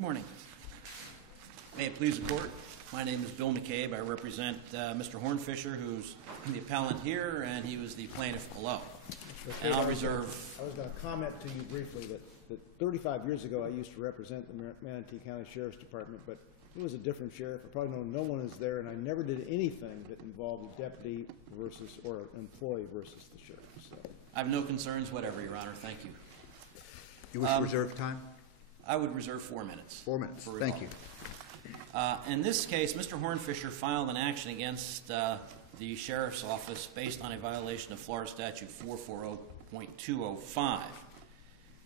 Good morning. May it please the Court. My name is Bill McCabe. I represent Mr. Hornfisher, who's the appellant here, and he was the plaintiff below. And I'll reserve... I was going to comment to you briefly that 35 years ago I used to represent the Manatee County Sheriff's Department, but it was a different sheriff. I probably know no one is there, and I never did anything that involved a deputy versus or an employee versus the sheriff. So. I have no concerns whatever, Your Honor. Thank you. You wish to reserve time? I would reserve 4 minutes. 4 minutes. Thank you. In this case, Mr. Hornfisher filed an action against the Sheriff's Office based on a violation of Florida Statute 440.205.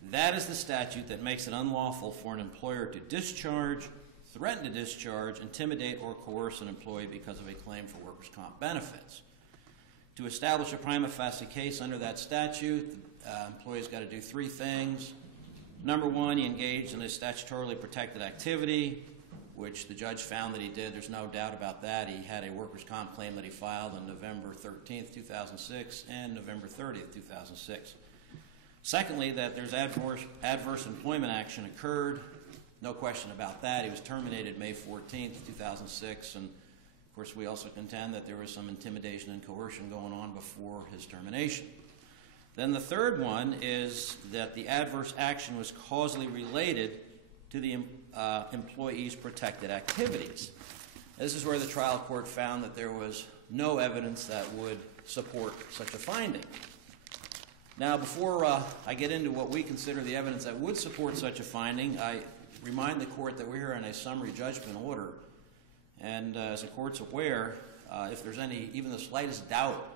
That is the statute that makes it unlawful for an employer to discharge, threaten to discharge, intimidate, or coerce an employee because of a claim for workers' comp benefits. To establish a prima facie case under that statute, the employee's got to do 3 things. Number 1, he engaged in a statutorily protected activity, which the judge found that he did. There's no doubt about that. He had a workers' comp claim that he filed on November 13th, 2006 and November 30th, 2006. Secondly, that there's adverse employment action occurred. No question about that. He was terminated May 14th, 2006, and of course we also contend that there was some intimidation and coercion going on before his termination. Then the third one is that the adverse action was causally related to the employee's protected activities. This is where the trial court found that there was no evidence that would support such a finding. Now, before I get into what we consider the evidence that would support such a finding, I remind the court that we're here on a summary judgment order. And as the court's aware, if there's even the slightest doubt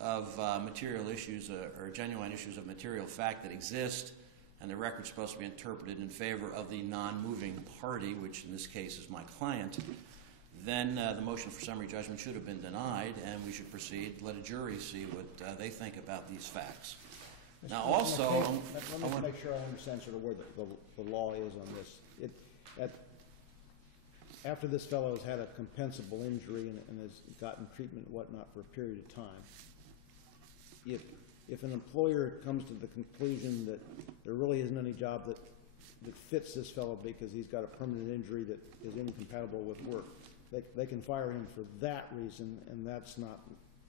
of material issues or genuine issues of material fact that exist, and the record's supposed to be interpreted in favor of the non-moving party, which in this case is my client, then the motion for summary judgment should have been denied, and we should proceed, let a jury see what they think about these facts. Now also... Let me make sure I understand sort of where the law is on this. After this fellow has had a compensable injury and has gotten treatment and whatnot for a period of time, if an employer comes to the conclusion that there really isn't any job that fits this fellow because he's got a permanent injury that is incompatible with work, they can fire him for that reason, and that's not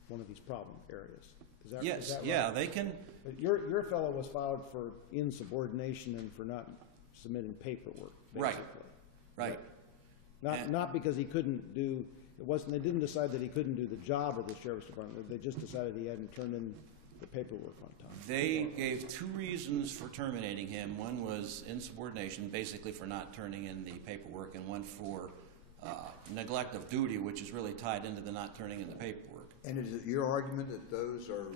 one of these problem areas. Is that right? Yeah, they can. But your fellow was filed for insubordination and for not submitting paperwork, basically. Right. Not because he couldn't do. They didn't decide that he couldn't do the job of the sheriff's department. They just decided he hadn't turned in the paperwork on time. They gave 2 reasons for terminating him. One was insubordination, basically for not turning in the paperwork, and one for neglect of duty, which is really tied into the not turning in the paperwork. And is it your argument that those are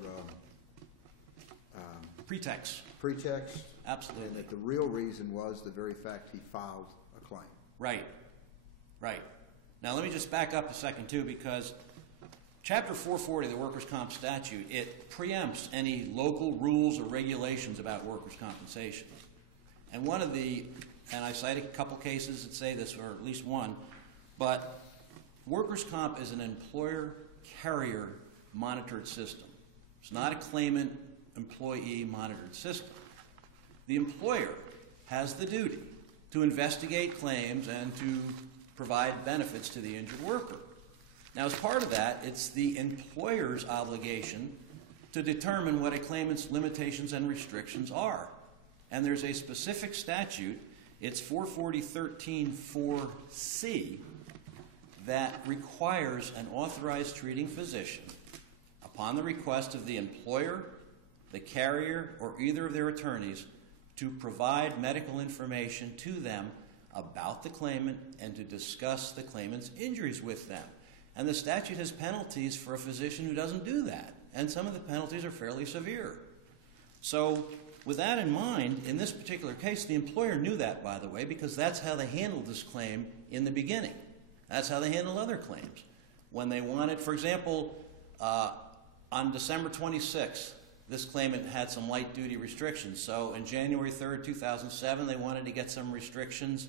pretext? Pretext? Absolutely. And that the real reason was the very fact he filed a claim? Right. Now let me just back up a second too, because Chapter 440 of the Workers' Comp Statute, it preempts any local rules or regulations about workers' compensation. And and I cited a couple cases that say this, or at least one, but workers' comp is an employer-carrier monitored system. It's not a claimant-employee monitored system. The employer has the duty to investigate claims and to provide benefits to the injured worker. Now, as part of that, it's the employer's obligation to determine what a claimant's limitations and restrictions are. And there's a specific statute, it's 440.13-04C, that requires an authorized treating physician, upon the request of the employer, the carrier, or either of their attorneys, to provide medical information to them about the claimant and to discuss the claimant's injuries with them. And the statute has penalties for a physician who doesn't do that, and some of the penalties are fairly severe. So with that in mind, in this particular case, the employer knew that, by the way, because that's how they handled this claim in the beginning. That's how they handle other claims. When they wanted, for example, on December 26th, this claimant had some light-duty restrictions. So in January 3rd, 2007, they wanted to get some restrictions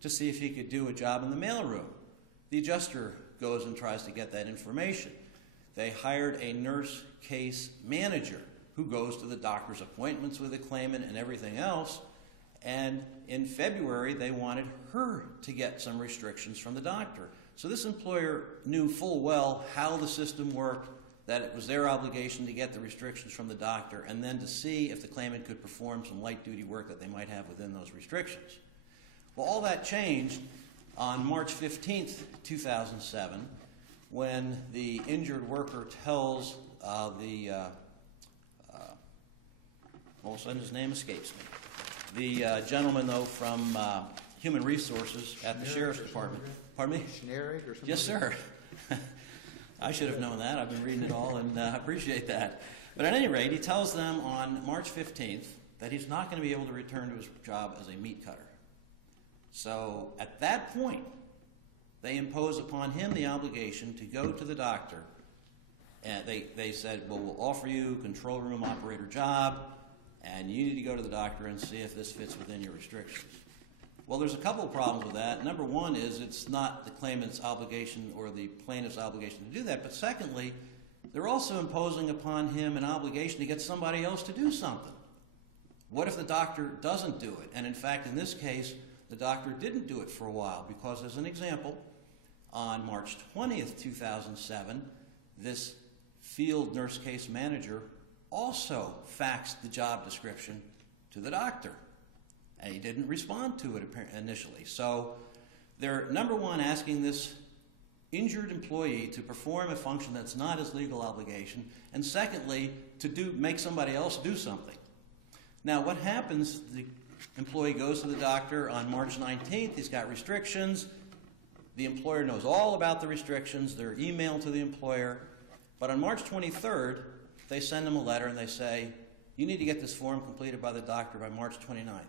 to see if he could do a job in the mailroom. The adjuster goes and tries to get that information. They hired a nurse case manager who goes to the doctor's appointments with the claimant and everything else, And in February, they wanted her to get some restrictions from the doctor. So this employer knew full well how the system worked, that it was their obligation to get the restrictions from the doctor, and then to see if the claimant could perform some light-duty work that they might have within those restrictions. Well, all that changed on March 15th, 2007, when the injured worker tells all of a sudden his name escapes me. The gentleman, though, from Human Resources at the Sheriff's Department. Pardon me? Schnerig or something? Yes, sir. I should have known that. I've been reading it all, and I appreciate that. But at any rate, he tells them on March 15th that he's not going to be able to return to his job as a meat cutter. So at that point, they impose upon him the obligation to go to the doctor. And they said, well, we'll offer you a control room operator job, and you need to go to the doctor and see if this fits within your restrictions. Well, there's a couple of problems with that. Number one is it's not the claimant's obligation or the plaintiff's obligation to do that. But secondly, they're also imposing upon him an obligation to get somebody else to do something. What if the doctor doesn't do it? And in fact, in this case, the doctor didn't do it for a while because, as an example, on March 20th, 2007, this field nurse case manager also faxed the job description to the doctor. And he didn't respond to it initially. So they're, number one, asking this injured employee to perform a function that's not his legal obligation, and secondly, to make somebody else do something. Now, what happens, the employee goes to the doctor on March 19th, he's got restrictions, the employer knows all about the restrictions, they're emailed to the employer, but on March 23rd, they send him a letter and they say, you need to get this form completed by the doctor by March 29th.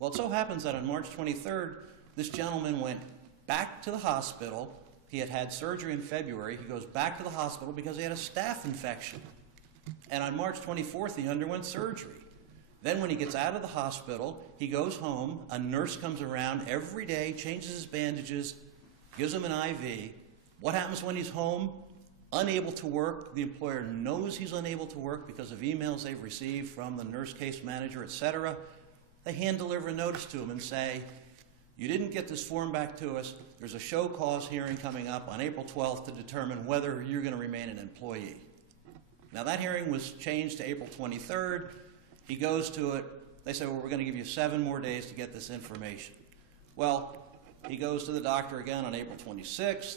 Well, it so happens that on March 23rd, this gentleman went back to the hospital. He had had surgery in February. He goes back to the hospital because he had a staph infection. And on March 24th, he underwent surgery. Then when he gets out of the hospital, he goes home. A nurse comes around every day, changes his bandages, gives him an IV. What happens when he's home? Unable to work. The employer knows he's unable to work because of emails they've received from the nurse case manager, etc. They hand-deliver a notice to him and say, you didn't get this form back to us. There's a show cause hearing coming up on April 12th to determine whether you're going to remain an employee. Now, that hearing was changed to April 23rd. He goes to it. They say, well, we're going to give you 7 more days to get this information. Well, he goes to the doctor again on April 26th.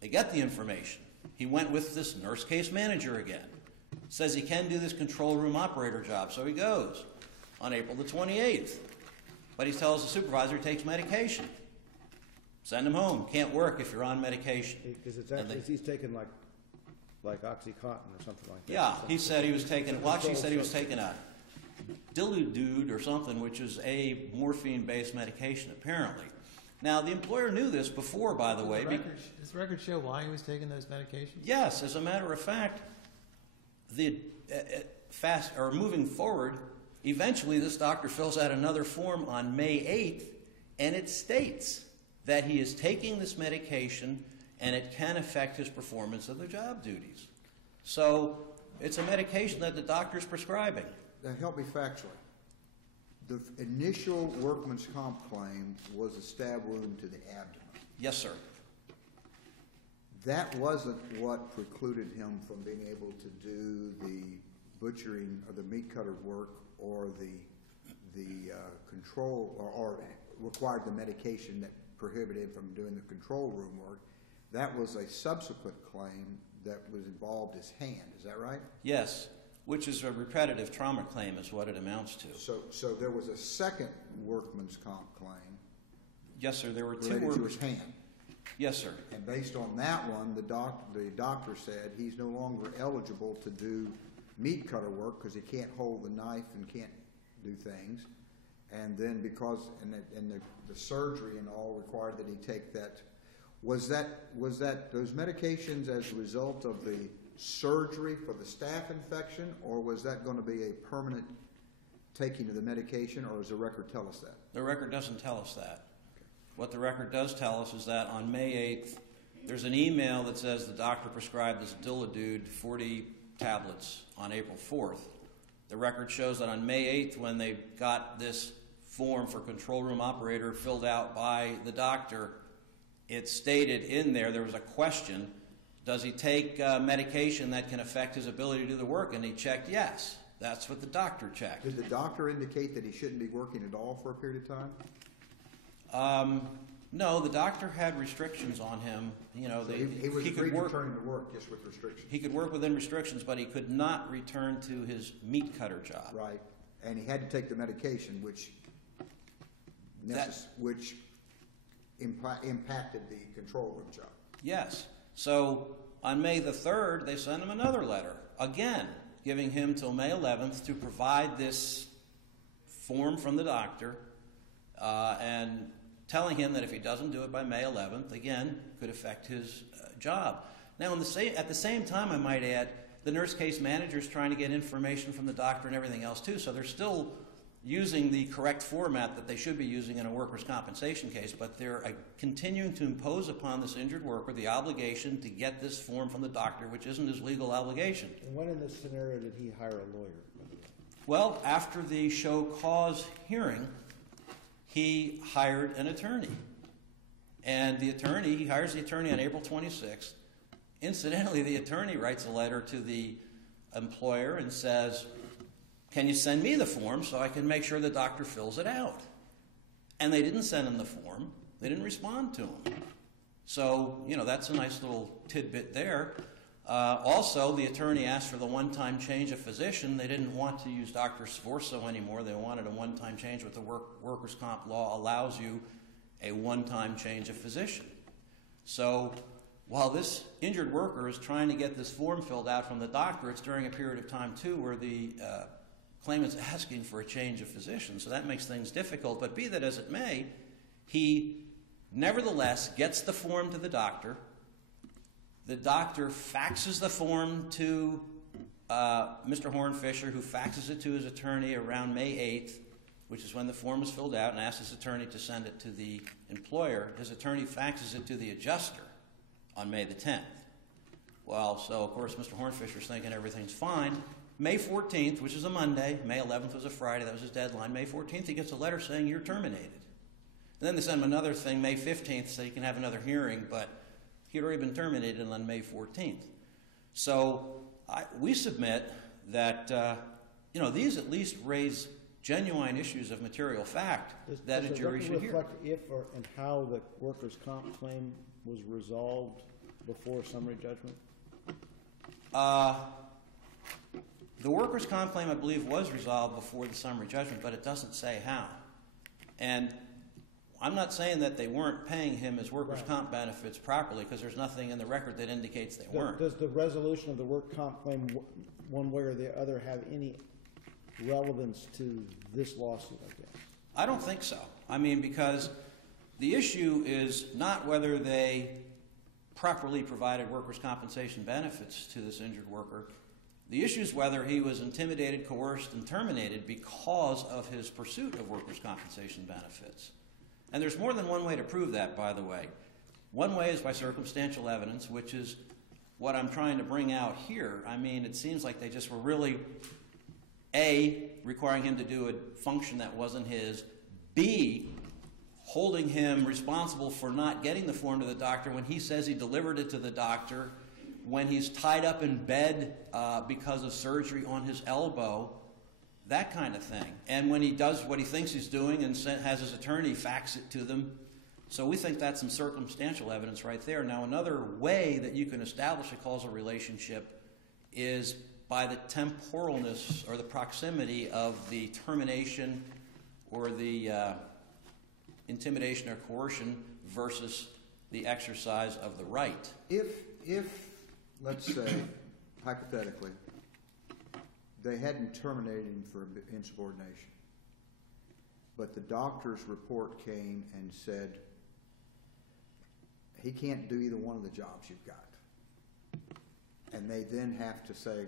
They get the information. He went with this nurse case manager again. Says he can do this control room operator job, so he goes on April the 28th. But he tells the supervisor he takes medication. Send him home. Can't work if you're on medication. Because it's actually, he's taking like Oxycontin or something like that. Yeah, he said he was taking, well, actually he said he was taking a Diludude or something, which is a morphine-based medication, apparently. Now, the employer knew this before, by the way. Does the record show why he was taking those medications? Yes, as a matter of fact, moving forward, eventually this doctor fills out another form on May 8th, and it states that he is taking this medication and it can affect his performance of the job duties. So it's a medication that the doctor's prescribing. Now, help me factually. The initial workman's comp claim was a stab wound to the abdomen. Yes, sir. That wasn't what precluded him from being able to do the butchering or the meat cutter work or the control or required the medication that prohibited him from doing the control room work. That was a subsequent claim that was involved his hand. Is that right? Yes, which is a repetitive trauma claim is what it amounts to. So there was a second workman's comp claim. Yes, sir. There were 2 related to his hand. Yes, sir. And based on that one, the doctor said he's no longer eligible to do meat cutter work because he can't hold the knife and can't do things. And then because the surgery and all required that he take that. Was that those medications as a result of the surgery for the staph infection, or was that going to be a permanent taking of the medication, or does the record tell us that? The record doesn't tell us that. What the record does tell us is that on May 8th, there's an email that says the doctor prescribed this Diludude 40 tablets on April 4th. The record shows that on May 8th, when they got this form for control room operator filled out by the doctor, it stated in there was a question, does he take medication that can affect his ability to do the work? And he checked yes. That's what the doctor checked. Did the doctor indicate that he shouldn't be working at all for a period of time? No, the doctor had restrictions on him. You know, So he was free to work. return to work just with restrictions. He could work within restrictions, but he could not return to his meat cutter job. Right, and he had to take the medication, which impacted the control room job. Yes. So on May the 3rd, they sent him another letter, again, giving him till May 11th to provide this form from the doctor and telling him that if he doesn't do it by May 11th, again, could affect his job. Now, at the same time, I might add, the nurse case manager is trying to get information from the doctor and everything else, too, so they're still using the correct format that they should be using in a workers' compensation case, but they're continuing to impose upon this injured worker the obligation to get this form from the doctor, which isn't his legal obligation. And when in this scenario did he hire a lawyer? Well, after the show cause hearing, he hired an attorney. And he hires the attorney on April 26th. Incidentally, the attorney writes a letter to the employer and says, can you send me the form so I can make sure the doctor fills it out? And they didn't send him the form. They didn't respond to him. So, you know, that's a nice little tidbit there. Also, the attorney asked for the one-time change of physician. They didn't want to use Dr. Sforzo anymore. They wanted a one-time change. What the workers' comp law allows you, a one-time change of physician. So while this injured worker is trying to get this form filled out from the doctor, it's during a period of time, too, where the claimant's asking for a change of physician. So that makes things difficult. But be that as it may, he nevertheless gets the form to the doctor. The doctor faxes the form to Mr. Hornfisher, who faxes it to his attorney around May 8th, which is when the form was filled out, and asks his attorney to send it to the employer. His attorney faxes it to the adjuster on May the 10th. Well, so, of course, Mr. Hornfisher's thinking everything's fine. May 14th, which is a Monday, May 11th was a Friday, that was his deadline. May 14th, he gets a letter saying you're terminated. And then they send him another thing, May 15th, so he can have another hearing, but he had already been terminated on May 14th. So we submit that, these at least raise genuine issues of material fact that a jury should hear. Does the record reflect if and how the workers' comp claim was resolved before summary judgment? The workers' comp claim, I believe, was resolved before the summary judgment, but it doesn't say how. And I'm not saying that they weren't paying him his workers' comp benefits properly, because there's nothing in the record that indicates they weren't. Does the resolution of the work comp claim, one way or the other, have any relevance to this lawsuit, I guess? I don't think so. I mean, because the issue is not whether they properly provided workers' compensation benefits to this injured worker. The issue is whether he was intimidated, coerced, and terminated because of his pursuit of workers' compensation benefits. And there's more than one way to prove that, by the way. One way is by circumstantial evidence, which is what I'm trying to bring out here. I mean, it seems like they just were really, A, requiring him to do a function that wasn't his, B, holding him responsible for not getting the form to the doctor when he says he delivered it to the doctor, when he's tied up in bed because of surgery on his elbow, that kind of thing. And when he does what he thinks he's doing and has his attorney fax it to them. So we think that's some circumstantial evidence right there. Now, another way that you can establish a causal relationship is by the temporalness or the proximity of the termination or the intimidation or coercion versus the exercise of the right. If let's say, hypothetically, they hadn't terminated him for insubordination, but the doctor's report came and said, he can't do either one of the jobs you've got. And they then have to say,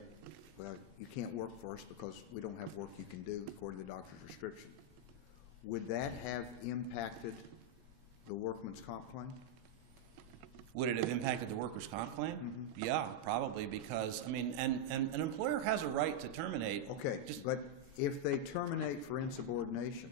well, you can't work for us because we don't have work you can do according to the doctor's restriction. Would that have impacted the workman's comp claim? Would it have impacted the workers' comp claim? Mm-hmm. Yeah, probably, because, I mean, and an employer has a right to terminate. Okay, but if they terminate for insubordination,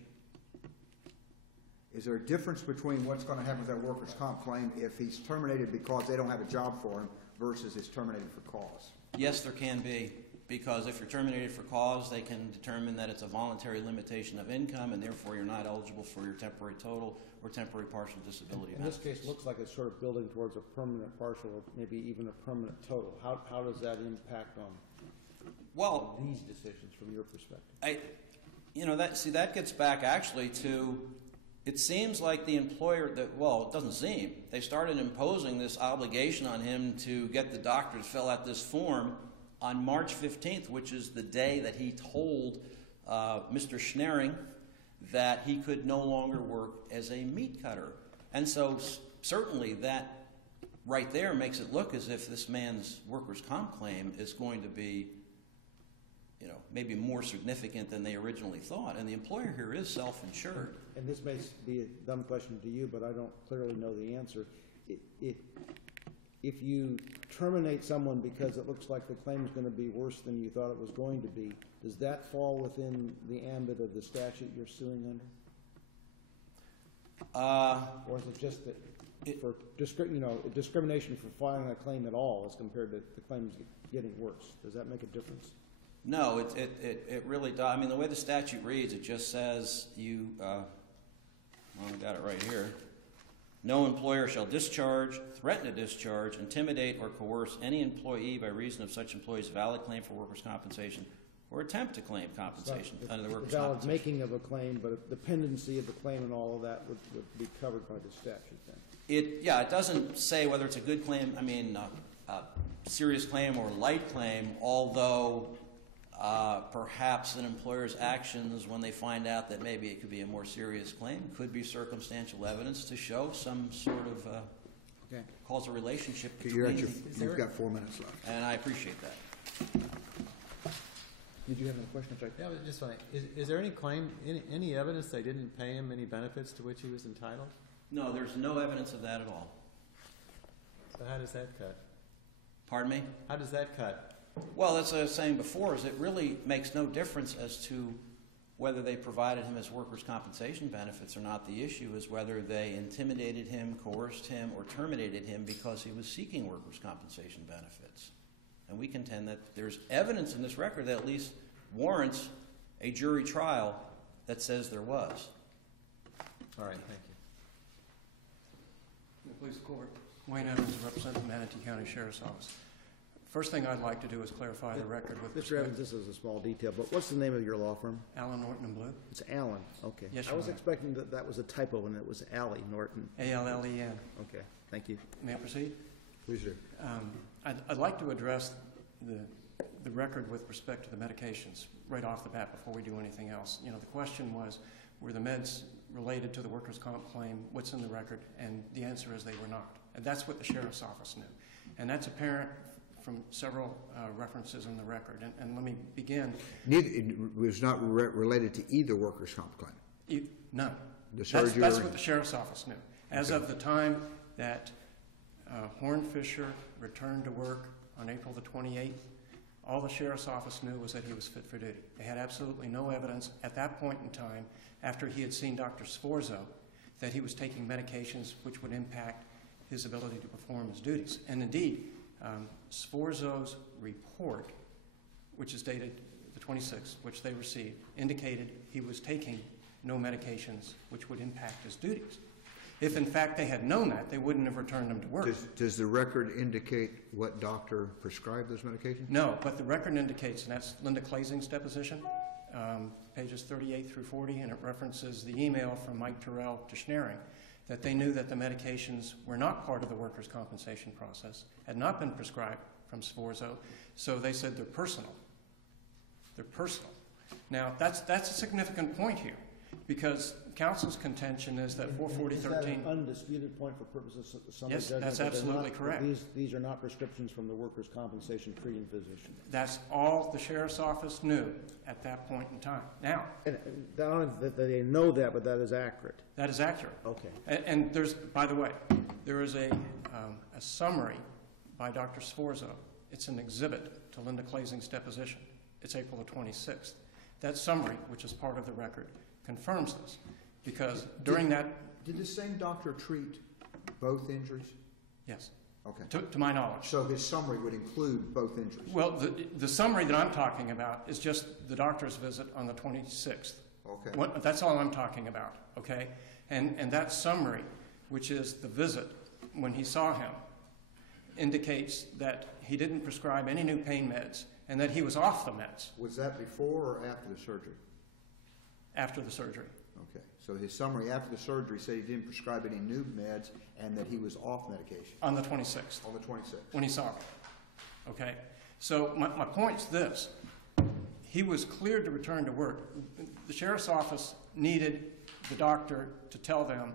is there a difference between what's going to happen with that workers' comp claim if he's terminated because they don't have a job for him versus it's terminated for cause? Yes, there can be, because if you're terminated for cause, they can determine that it's a voluntary limitation of income, and therefore you're not eligible for your temporary total or temporary partial disability benefits. In this case, it looks like it's sort of building towards a permanent partial or maybe even a permanent total. How does that impact on these decisions from your perspective? That gets back actually to, it seems like the employer it doesn't seem. They started imposing this obligation on him to get the doctor to fill out this form on March 15th, which is the day that he told Mr. Schneering that he could no longer work as a meat cutter. And so certainly that right there makes it look as if this man's workers' comp claim is going to be, maybe more significant than they originally thought. And the employer here is self-insured. And this may be a dumb question to you, but I don't clearly know the answer. If you terminate someone because it looks like the claim is going to be worse than you thought it was going to be, does that fall within the ambit of the statute you're suing under? Or is it just that for discrimination for filing a claim at all as compared to the claims getting worse? Does that make a difference? No, it really does. I mean, the way the statute reads, it just says I got it right here. No employer shall discharge, threaten to discharge, intimidate, or coerce any employee by reason of such employee's valid claim for workers' compensation or attempt to claim compensation under the workers' valid compensation. Making of a claim, but the pendency of the claim and all of that would be covered by the statute then. It doesn't say whether it's a good claim, a serious claim or light claim, although perhaps an employer's actions when they find out that maybe it could be a more serious claim could be circumstantial evidence to show some sort of causal relationship between. You've got 4 minutes left. And I appreciate that. Did you have any questions? Yeah, but just like, is there any claim, any evidence they didn't pay him any benefits to which he was entitled? No, there's no evidence of that at all. So how does that cut? Pardon me? How does that cut? Well, that's what I was saying before, is it really makes no difference as to whether they provided him as workers' compensation benefits or not. The issue is whether they intimidated him, coerced him, or terminated him because he was seeking workers' compensation benefits. And we contend that there's evidence in this record that at least warrants a jury trial that says there was. All right, thank you. Police Court. Wayne Evans, representing the Manatee County Sheriff's Office. First thing I'd like to do is clarify the record with Mr. Evans, this is a small detail, but what's the name of your law firm? Allen Norton and Blue. It's Allen. Okay. Yes, I was Your Honor. expecting that was a typo and it was Allie Norton. A-L-L-E-N. Okay. Thank you. May I proceed? Please do. I'd like to address the record with respect to the medications right off the bat before we do anything else. The question was, were the meds related to the workers' comp claim? What's in the record? And the answer is they were not. And that's what the Sheriff's Office knew. And that's apparent from several references in the record. And let me begin. It was not related to either workers' comp claim? None. The surgery? That's what the Sheriff's Office knew. As of the time that Hornfisher returned to work on April the 28th, all the Sheriff's Office knew was that he was fit for duty. They had absolutely no evidence at that point in time, after he had seen Dr. Sforzo, that he was taking medications which would impact his ability to perform his duties. And indeed, Sforzo's report, which is dated the 26th, which they received, indicated he was taking no medications which would impact his duties. If, in fact, they had known that, they wouldn't have returned him to work. Does the record indicate what doctor prescribed those medications? No, but the record indicates, and that's Linda Klasing's deposition, pages 38 through 40, and it references the email from Mike Terrell to Schneering, that they knew that the medications were not part of the workers' compensation process, had not been prescribed from Sforzo, so they said they're personal. They're personal. Now, that's a significant point here. because counsel's contention is that 44013. Is that an undisputed point for purposes of summary Yes, judgment? that's that they're absolutely not- correct. These are not prescriptions from the workers' compensation treating physician. That's all the sheriff's office knew at that point in time. Now, And that they know that, but that is accurate. that is accurate. Okay. And there's, by the way, there is a summary by Dr. Sforzo. It's an exhibit to Linda Claising's deposition. It's April the 26th. That summary, which is part of the record, confirms this, because during that... Did the same doctor treat both injuries? Yes, Okay. to my knowledge. So his summary would include both injuries? Well, the summary that I'm talking about is just the doctor's visit on the 26th. Okay. That's all I'm talking about, okay? And that summary, which is the visit when he saw him, indicates that he didn't prescribe any new pain meds and that he was off the meds Was that before or after the surgery? after the surgery. Okay. So his summary after the surgery said he didn't prescribe any new meds and that he was off medication On the 26th, on the 26th. when he saw me. Okay? So my point's this. He was cleared to return to work. The sheriff's office needed the doctor to tell them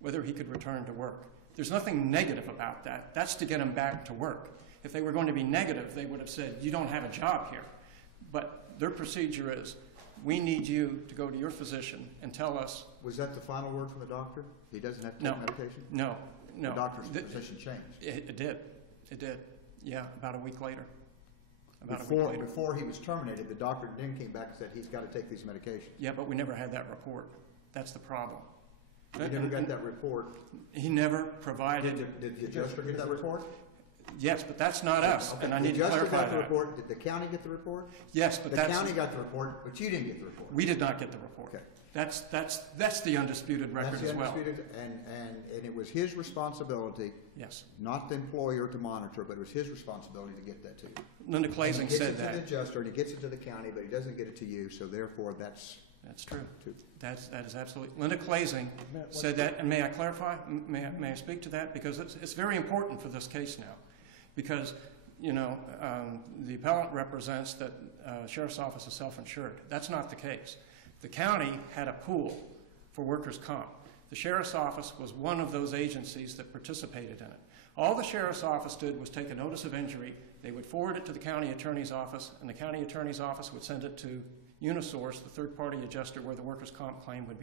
whether he could return to work. There's nothing negative about that. That's to get him back to work. If they were going to be negative, they would have said, you don't have a job here. But their procedure is, we need you to go to your physician and tell us. Was that the final word from the doctor? He doesn't have to No. take medication? No. The doctor's position changed. It did. It did. Yeah, about a week later. Before he was terminated, the doctor then came back and said he's got to take these medications. Yeah, but we never had that report. That's the problem. He never got that report. He never provided. Did the adjuster get that report? Yes, but that's not us, Okay. and I The need to adjuster clarify got the that. report. Did the county get the report? Yes, but The that's. county got the report, but you didn't get the report. We did not get the report. Okay. That's the undisputed record That's the as well. undisputed, and it was his responsibility, Yes. not the employer to monitor, but it was his responsibility to get that to you. Linda Claising He gets said it to that. the adjuster, and he gets it to the county, but he doesn't get it to you, so therefore that's That's true. true. That is absolutely. Linda Claising said that, and may I clarify? May I speak to that? Because it's very important for this case now. Because, you know, the appellant represents that sheriff's office is self-insured. That's not the case. The county had a pool for workers' comp. The sheriff's office was one of those agencies that participated in it. All the sheriff's office did was take a notice of injury. They would forward it to the county attorney's office, and the county attorney's office would send it to Unisource, the third-party adjuster, where the workers' comp claim would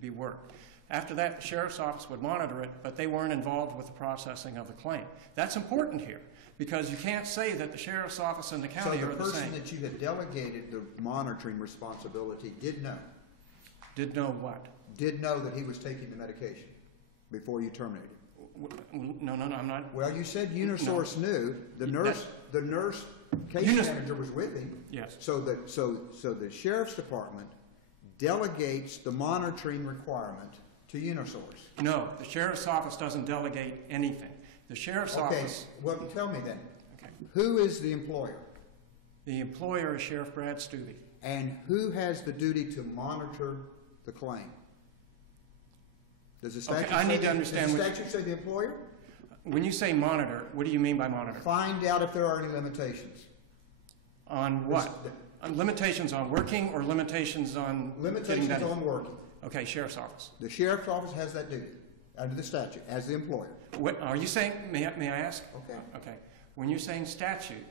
be worked. After that, the sheriff's office would monitor it, but they weren't involved with the processing of the claim. That's important here, because you can't say that the sheriff's office and the county are the So the same. person that you had delegated the monitoring responsibility did know? Did know what? Did know that he was taking the medication before you terminated? No, I'm not. Well, you said Unisource knew. The nurse case manager was with him. Yes. So the sheriff's department delegates the monitoring requirement to Unisource. No, the sheriff's office doesn't delegate anything. The sheriff's Okay, office. well, tell me then. Okay. Who is the employer? The employer is Sheriff Brad Stubbe. And who has the duty to monitor the claim? Does the statute, I need to understand does the statute say the employer? When you say monitor, what do you mean by monitor? Find out if there are any limitations. On what? On limitations on working or limitations on getting Limitations that? on working. Okay, sheriff's office. The sheriff's office has that duty under the statute as the employer. What are you saying? May I ask? Okay. Okay. When you're saying statute,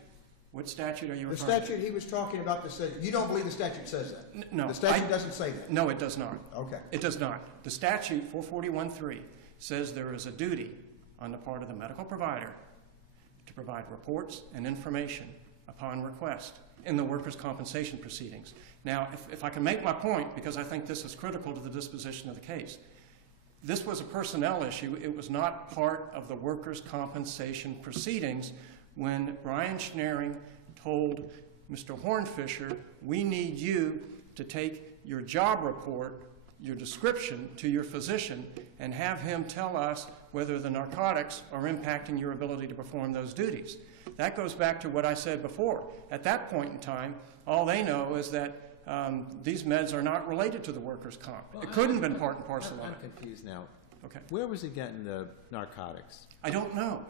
what statute are you The referring statute he was talking about, you don't believe the statute says that? No. The statute doesn't say that? No, it does not. Okay. It does not. The statute, 441.3, says there is a duty on the part of the medical provider to provide reports and information upon request in the workers' compensation proceedings. Now, if I can make my point, because I think this is critical to the disposition of the case, this was a personnel issue. It was not part of the workers' compensation proceedings when Brian Schnaring told Mr. Hornfisher, we need you to take your job report, your description, to your physician and have him tell us whether the narcotics are impacting your ability to perform those duties. That goes back to what I said before. At that point in time, all they know is that these meds are not related to the workers' comp. Well, it couldn't have been part and parcel of I'm it. confused now. Okay. Where was he getting the narcotics? I don't know.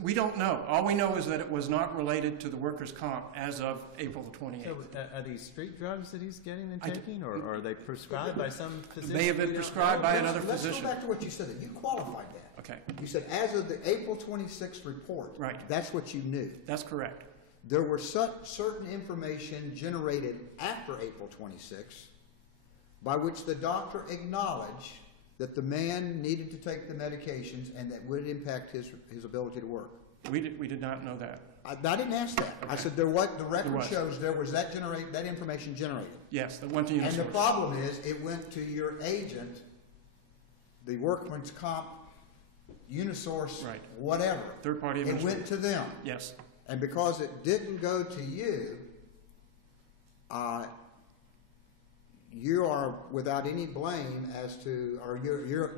We don't know. All we know is that it was not related to the workers' comp as of April the 28th. So, are these street drugs that he's getting and taking, or are they prescribed by some physician? May have been prescribed by another physician. Let's go back to what you said. That you qualified that. Okay. You said as of the April 26th report. Right. That's what you knew. That's correct. There were certain information generated after April 26th by which the doctor acknowledged that the man needed to take the medications and that would impact his ability to work. We did not know that. I didn't ask that. Okay. I said the record shows there was that information generated. Yes, that went to Unisource. And the problem is it went to your agent, the workman's comp, Unisource, right. whatever. Third party It went to them. Yes. And because it didn't go to you, you are without any blame as to, or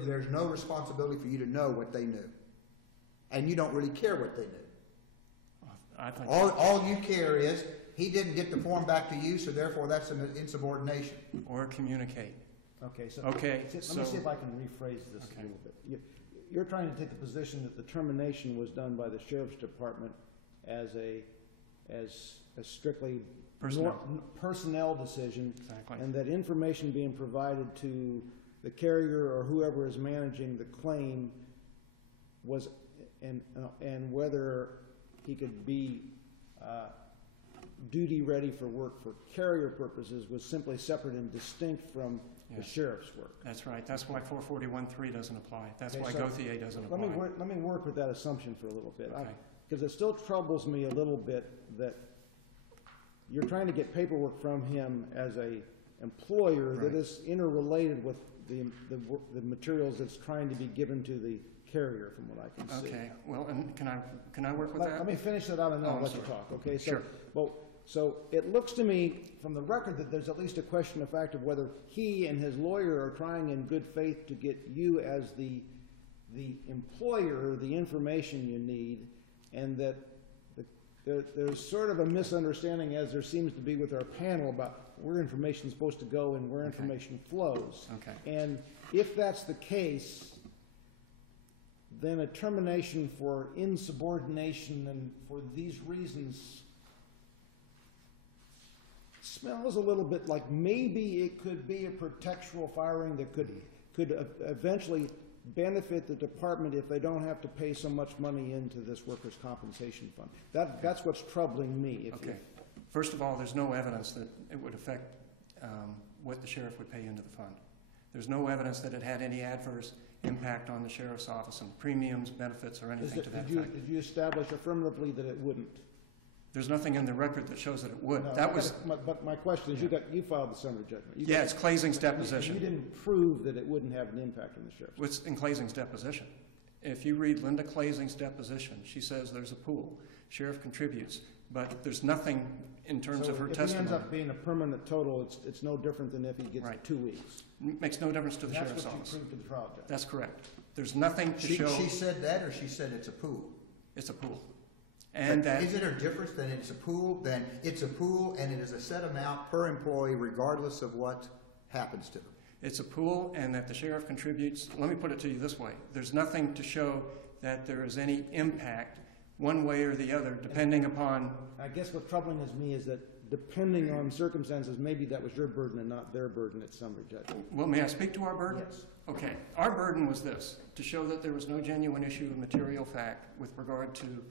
there's no responsibility for you to know what they knew. And you don't really care what they knew. I think All you care is he didn't get the form back to you, so therefore that's an insubordination. Or communicate. Okay, so Okay, let me so- see if I can rephrase this a little bit. You're trying to take the position that the termination was done by the sheriff's department as strictly personnel decision, Exactly. and that information being provided to the carrier or whoever is managing the claim was, and whether he could be duty ready for work for carrier purposes was simply separate and distinct from the sheriff's work. That's right. That's why 441.3 doesn't apply. That's why so Gauthier doesn't apply. Let me work with that assumption for a little bit. Okay. Because it still troubles me a little bit that you're trying to get paperwork from him as a employer that is interrelated with the materials that's trying to be given to the carrier, from what I can see. Okay. Well, and can I work with that? Let me finish that out and then I'll I'm let you sorry. talk. Okay. Sure. So it looks to me from the record that there's at least a question of fact of whether he and his lawyer are trying in good faith to get you as the employer the information you need, and that there's sort of a misunderstanding, as there seems to be with our panel, about where information is supposed to go and where information flows. Okay. And if that's the case, then a termination for insubordination and for these reasons smells a little bit like maybe it could be a pretextual firing that could eventually benefit the department if they don't have to pay so much money into this workers' compensation fund. That's what's troubling me. Okay. First of all, there's no evidence that it would affect what the sheriff would pay into the fund. There's no evidence that it had any adverse impact on the sheriff's office and premiums, benefits, or anything to that effect. Did you establish affirmatively that it wouldn't? There's nothing in the record that shows that it would. No, That was, but my question is, you filed the summary judgment. yeah, it's Claising's You deposition. didn't prove that it wouldn't have an impact on the sheriff's. It's in Claising's deposition. If you read Linda Claising's deposition, she says there's a pool. Sheriff contributes, but there's nothing in terms of her If he testimony. ends up being a permanent total, it's no different than if he gets Right. 2 weeks. Makes no difference to the That's sheriff's what you office. proved to the trial judge. That's correct. There's nothing to She show said that, or she said it's a pool? it's a pool. And that Is it a difference than it's a pool? Then it's a pool and it is a set amount per employee regardless of what happens to them. it's a pool and that the sheriff contributes. Let me put it to you this way. There's nothing to show that there is any impact one way or the other depending upon. I guess what's troubling me is that depending on circumstances, maybe that was your burden and not their burden at summary judgment. Well, may I speak to our burden? Yes. Okay. Our burden was this, to show that there was no genuine issue of material fact with regard to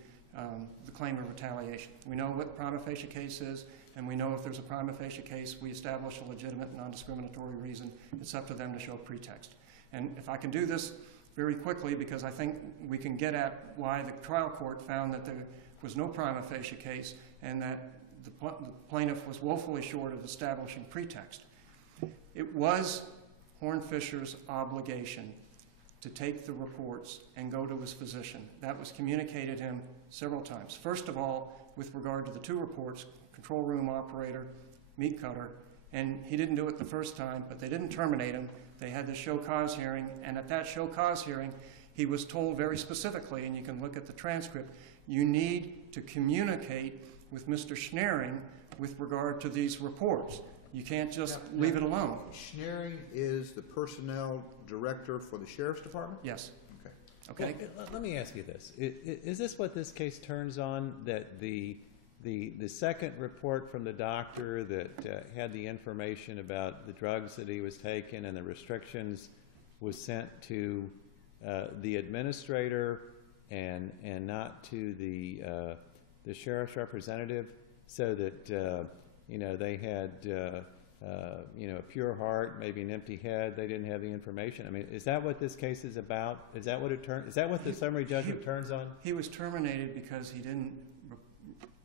the claim of retaliation. We know what the prima facie case is, and we know if there's a prima facie case, we establish a legitimate non-discriminatory reason. It's up to them to show pretext. And if I can do this very quickly, because I think we can get at why the trial court found that there was no prima facie case and that the plaintiff was woefully short of establishing pretext. It was Hornfisher's obligation to take the reports and go to his physician. That was communicated to him several times. First of all, with regard to the 2 reports, control room operator, meat cutter, and he didn't do it the first time, but they didn't terminate him. They had the show cause hearing, and at that show cause hearing, he was told very specifically, and you can look at the transcript, you need to communicate with Mr. Schneering with regard to these reports. You can't just leave it alone. Schneering is the personnel director for the sheriff's department? Yes. Okay. Okay? Well, let me ask you this. Is this what this case turns on, that the second report from the doctor that had the information about the drugs that he was taking and the restrictions was sent to the administrator and not to the sheriff's representative, so that they had a pure heart, maybe an empty head, they didn't have the information? I mean, is that what this case is about? Is that what the summary judgment turns on? He was terminated because he didn't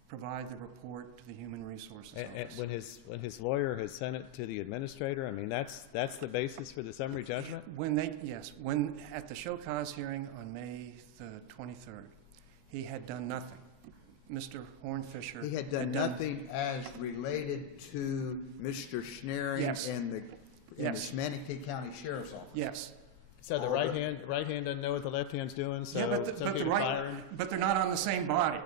provide the report to the Human Resources Office. When his lawyer has sent it to the administrator, I mean, that's the basis for the summary judgment? When at the show cause hearing on May the 23rd, he had done nothing. Mr. Hornfisher. He had done nothing as related to Mr. Schneering Yes. and the Schenectady County Sheriff's Office. Yes. So the right hand doesn't know what the left hand's doing, so but they're not on the same body.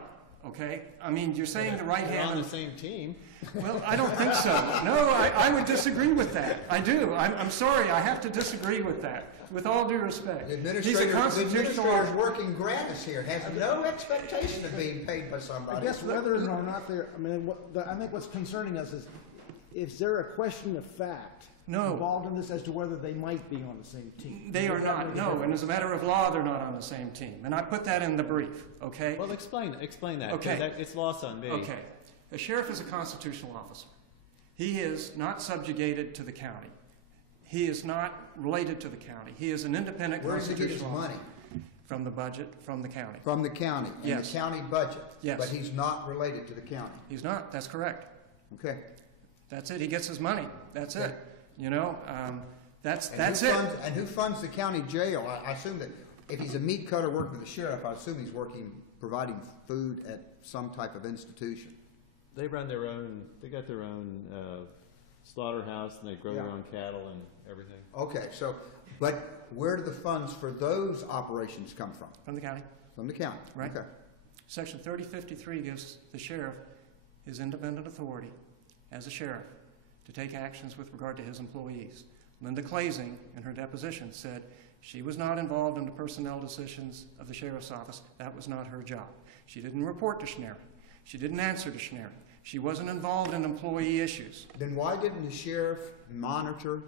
Okay? I mean, you're saying the right they're hand... on the same team. Well, I don't think so. No, I would disagree with that. I do. I'm sorry. I have to disagree with that, with all due respect. The He's a constitutional... administrator's working gratis here, has no expectation of being paid by somebody. I guess whether or not they're, I mean, I think what's concerning us is there a question of fact involved in this as to whether they might be on the same team? They are not, no. And as a matter of law, they're not on the same team. And I put that in the brief, okay? Well, explain that. Okay. It's lost on me. Okay. A sheriff is a constitutional officer. He is not subjugated to the county. He is not related to the county. He is an independent constitutional officer. Where does he get his money? From the budget, from the county. From the county, and Yes. the county budget. Yes. But he's not related to the county. He's not. That's correct. Okay. That's it. He gets his money. That's it. You know, that's it. And who funds the county jail? I assume that if he's a meat cutter working for the sheriff, I assume he's providing food at some type of institution. They run their own. They got their own slaughterhouse, and they grow their own cattle and everything. Okay, but where do the funds for those operations come from? From the county. From the county. Right. Okay. Section 3053 gives the sheriff his independent authority as a sheriff to take actions with regard to his employees. Linda Claising, in her deposition, said she was not involved in the personnel decisions of the sheriff's office. That was not her job. She didn't report to Schneering. She didn't answer to Schneering. She wasn't involved in employee issues. Then why didn't the sheriff monitor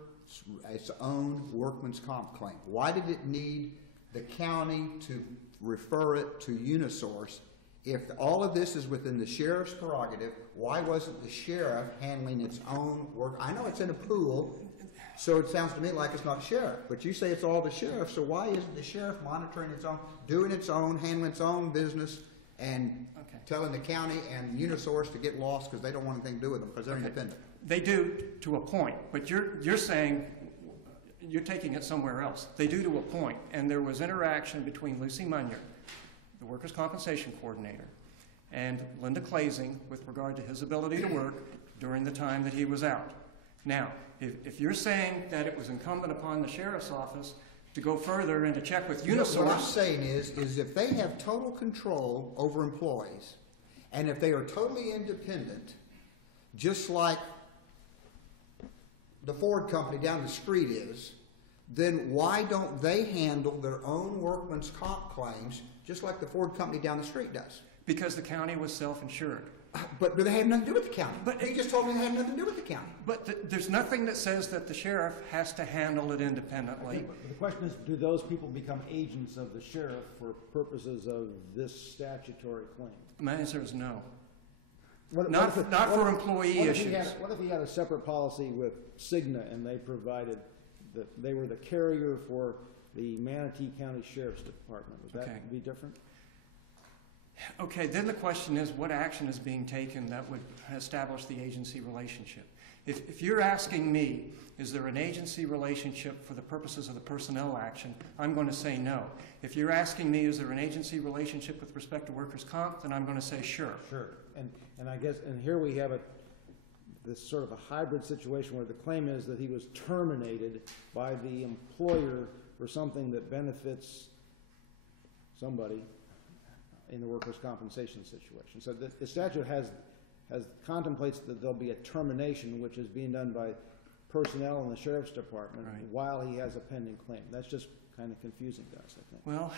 its own workman's comp claim? Why did it need the county to refer it to Unisource? If all of this is within the sheriff's prerogative, why wasn't the sheriff handling its own work? I know it's in a pool, so it sounds to me like it's not sheriff, but you say it's all the sheriff, so why isn't the sheriff monitoring its own, doing its own, handling its own business, and telling the county and Unisource to get lost because they don't want anything to do with them because they're independent? They do to a point, but you're saying you're taking it somewhere else. They do to a point, and there was interaction between Lucy Munier, the workers' compensation coordinator, and Linda Claising with regard to his ability to work during the time that he was out. Now, if you're saying that it was incumbent upon the sheriff's office to go further and to check with Unisource... What I'm saying is if they have total control over employees, and if they are totally independent, just like the Ford company down the street is, then why don't they handle their own workman's comp claims just like the Ford company down the street does? Because the county was self-insured. But they have nothing to do with the county. But he just told me they had nothing to do with the county. But there's nothing that says that the sheriff has to handle it independently. The question is, do those people become agents of the sheriff for purposes of this statutory claim? My answer is no. Not for employee issues. What if he had a separate policy with Cigna and they provided that they were the carrier for the Manatee County Sheriff's Department? Would that be different? Okay, then the question is what action is being taken that would establish the agency relationship? If you're asking me, is there an agency relationship for the purposes of the personnel action, I'm going to say no. If you're asking me, is there an agency relationship with respect to workers' comp, then I'm going to say sure. Sure. And I guess, and here we have this sort of a hybrid situation where the claim is that he was terminated by the employer for something that benefits somebody in the workers' compensation situation. So the statute contemplates that there'll be a termination, which is being done by personnel in the sheriff's department Right. while he has a pending claim. That's just kind of confusing to us, I think. Well,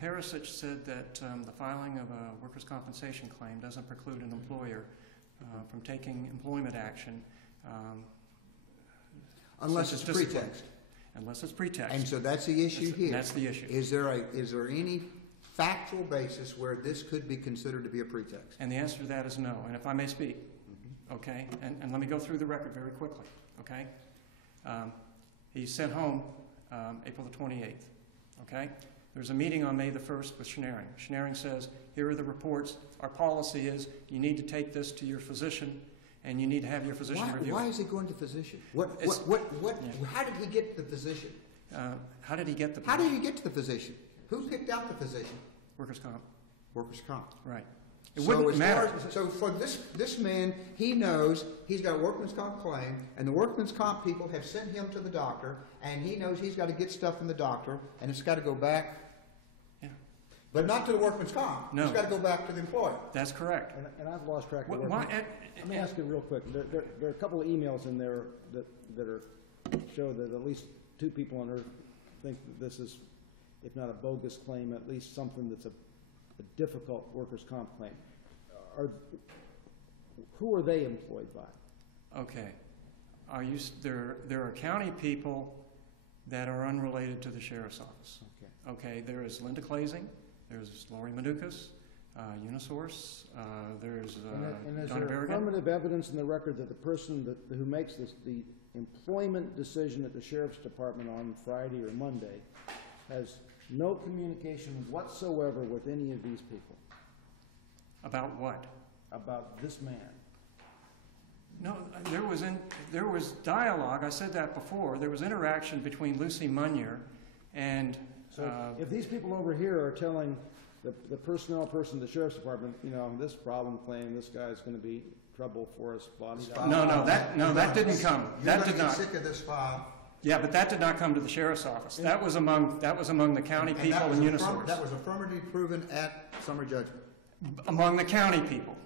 Harasses said that the filing of a workers' compensation claim doesn't preclude an employer from taking employment action. Unless such it's as discipline. pretext. Unless it's pretext. And so that's the issue here. That's the issue. Is there any factual basis where this could be considered to be a pretext? And the answer to that is no. And if I may speak, okay, and let me go through the record very quickly, okay? He's sent home April the 28th, okay? There's a meeting on May the 1st with Schneering. Schneering says, here are the reports. Our policy is you need to take this to your physician, and you need to have your physician review it. Why is he going to physician? How did he get the physician? How did he get the How did he get to the physician? Who picked out the physician? workers' comp? Workers' comp. Right. It So wouldn't as matter. far as- so for this man, he knows he's got a workman's comp claim, and the workman's comp people have sent him to the doctor, and he knows he's got to get stuff from the doctor, and it's got to go back, Yeah, but not to the workman's comp. No. It's got to go back to the employer. that's correct. And I've lost track of Why, Let me ask you real quick. There are a couple of emails in there that show that at least two people on earth think that this is, if not a bogus claim, at least something that's a difficult workers' comp claim. Who are they employed by? Okay. There are county people that are unrelated to the sheriff's office. Okay, there is Linda Claising, there's Lori Madukas, Unisource, there's And is Donna there Berrigan. affirmative evidence in the record that the person who makes the employment decision at the sheriff's department on Friday or Monday has no communication whatsoever with any of these people About what? about this man? No, there was dialogue. I said that before. There was interaction between Lucy Munier and. So if these people over here are telling the personnel person at the sheriff's department, you know, this problem claim, this guy's going to be trouble for us, blah, blah, blah. That didn't come. That did You're not. sick of this file. Yeah, but that did not come to the sheriff's office. That was among the county people and Unisource. That was affirmatively proven at summary judgment. Among the county people.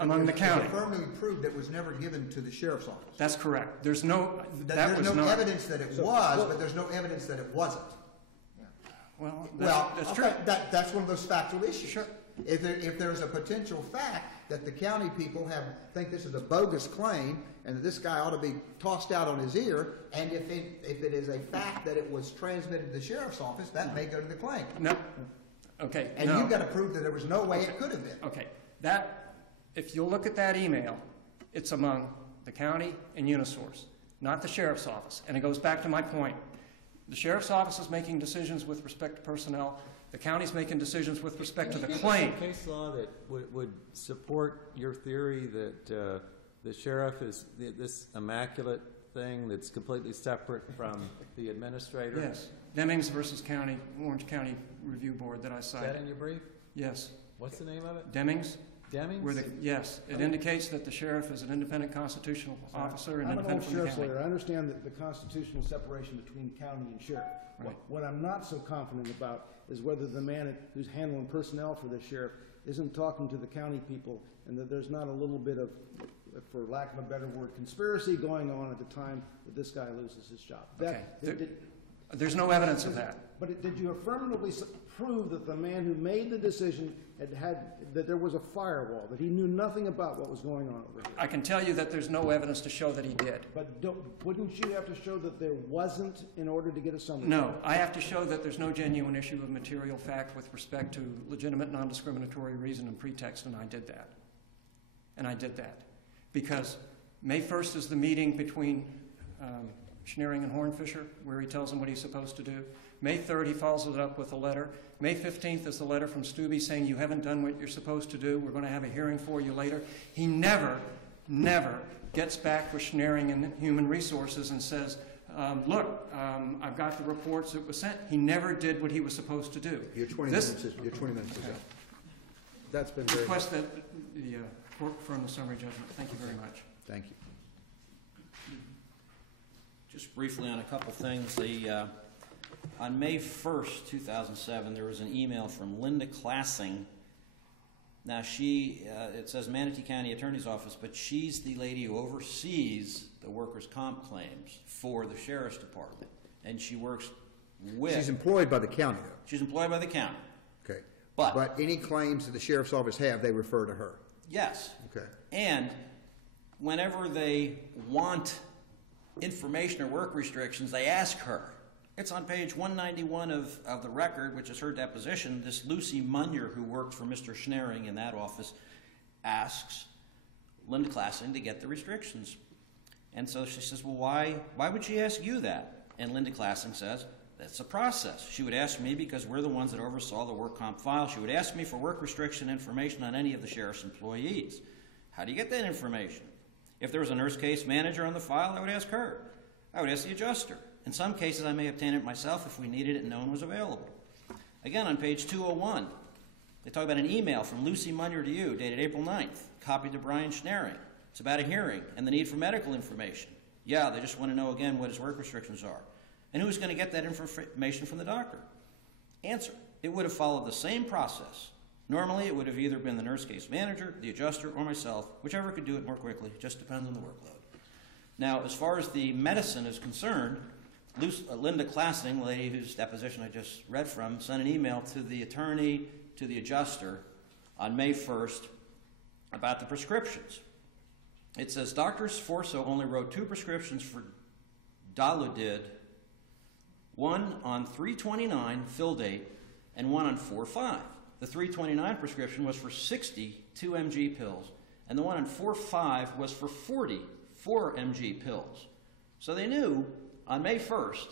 Among the county. It was affirmatively proved that was never given to the sheriff's office. That's correct. There's no. There's no evidence that it was, but there's no evidence that it wasn't. Well, Okay, that's true. that's one of those factual issues. Sure. If there's a potential fact that the county people think this is a bogus claim and that this guy ought to be tossed out on his ear, and if it is a fact that it was transmitted to the sheriff's office, that may go to the claim. No. Okay. And you've got to prove that there was no way it could have been. Okay. If you'll look at that email, it's among the county and Unisource, not the sheriff's office. And it goes back to my point. The sheriff's office is making decisions with respect to personnel. The county's making decisions with respect to the claim. Can you give us some case law that would support your theory that the sheriff is this immaculate thing that's completely separate from the administrator? Yes. Demings versus Orange County Review Board that I Is cited. that in your brief? Yes. What's the name of it? Demings. Demings? Yes. It indicates that the sheriff is an independent constitutional officer and I'm an independent old from the sheriff's county. lawyer. I understand the constitutional separation between county and sheriff. Right. What I'm not so confident about is whether the man who's handling personnel for the sheriff isn't talking to the county people, and that there's not a little bit of, for lack of a better word, conspiracy going on at the time that this guy loses his job. Okay. There's no evidence of that. But did you affirmatively prove that the man who made the decision that there was a firewall, that he knew nothing about what was going on over here? I can tell you that there's no evidence to show that he did. But wouldn't you have to show that there wasn't in order to get a summary? No, I have to show that there's no genuine issue of material fact with respect to legitimate non-discriminatory reason and pretext, and I did that. Because May 1st is the meeting between Schneering and Hornfisher, where he tells them what he's supposed to do. May 3rd, he follows it up with a letter. May 15th is the letter from Stubbe saying, you haven't done what you're supposed to do. We're going to have a hearing for you later. He never gets back with Schneering and Human Resources and says, look, I've got the reports that was sent. He never did what he was supposed to do. You're 20 minutes is up. That's been very... Request that the court confirm the summary judgment. Thank you very much. Thank you. Just briefly on a couple things. On May 1st, 2007, there was an email from Linda Claising Now it says Manatee County Attorney's Office, but she's the lady who oversees the workers' comp claims for the Sheriff's Department. And she works with... She's employed by the county, though. She's employed by the county. Okay. But any claims that the sheriff's office have, they refer to her. Yes. Okay. And whenever they want information or work restrictions, they ask her. It's on page 191 of the record, which is her deposition. This Lucy Munyer, who worked for Mr. Schnaring in that office, asks Linda Classing to get the restrictions. And so she says, well, why would she ask you that? And Linda Classing says, that's a process. She would ask me because we're the ones that oversaw the work comp file. She would ask me for work restriction information on any of the sheriff's employees. How do you get that information? If there was a nurse case manager on the file, I would ask her. I would ask the adjuster. In some cases, I may obtain it myself if we needed it and no one was available. Again, on page 201, they talk about an email from Lucy Munyer to you, dated April 9th, copied to Brian Schnaring. It's about a hearing and the need for medical information. Yeah, they just want to know again what his work restrictions are. And who's going to get that information from the doctor? Answer. It would have followed the same process. Normally, it would have either been the nurse case manager, the adjuster, or myself, whichever could do it more quickly. It just depends on the workload. Now, as far as the medicine is concerned, Linda Classing, the lady whose deposition I just read from, sent an email to the attorney, to the adjuster, on May 1st about the prescriptions. It says, Dr. Sforzo only wrote 2 prescriptions for Daludid, one on 3/29 fill date and one on 4/5. The 3/29 prescription was for 60 2 mg pills, and the one on 4/5 was for 40 4 mg pills. So they knew on May 1st,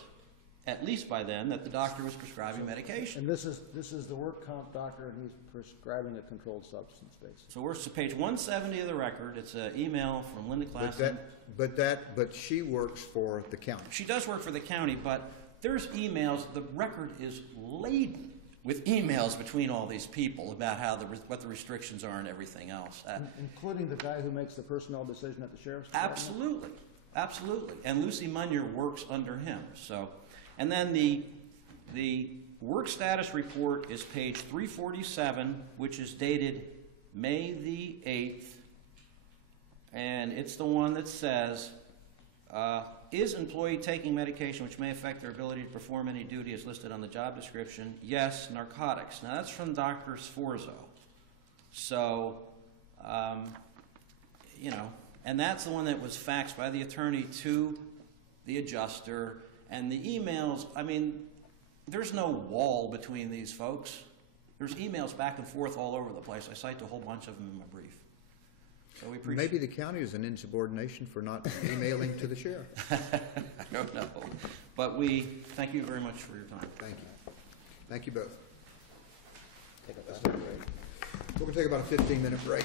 at least by then, that the doctor was prescribing medication. And this is the work comp doctor, and he's prescribing a controlled substance, basically. So we're to page 170 of the record. It's an email from Linda Classing. But she works for the county. She does work for the county, but there's emails. The record is laden with emails between all these people about how what the restrictions are and everything else. Including the guy who makes the personnel decision at the Sheriff's Department? Absolutely. Absolutely. And Lucy Munyer works under him. So, and then the work status report is page 347, which is dated May the 8th. And it's the one that says, is employee taking medication which may affect their ability to perform any duty as listed on the job description? Yes, narcotics. Now, that's from Dr. Sforzo. So, you know, and that's the one that was faxed by the attorney to the adjuster. And the emails, I mean, there's no wall between these folks. There's emails back and forth all over the place. I cite a whole bunch of them in my brief. So we appreciate. Maybe the county is an insubordination for not emailing to the sheriff. I don't know. But we thank you very much for your time. Thank you. Thank you both. Take a break. We're going to take about a 15-minute break.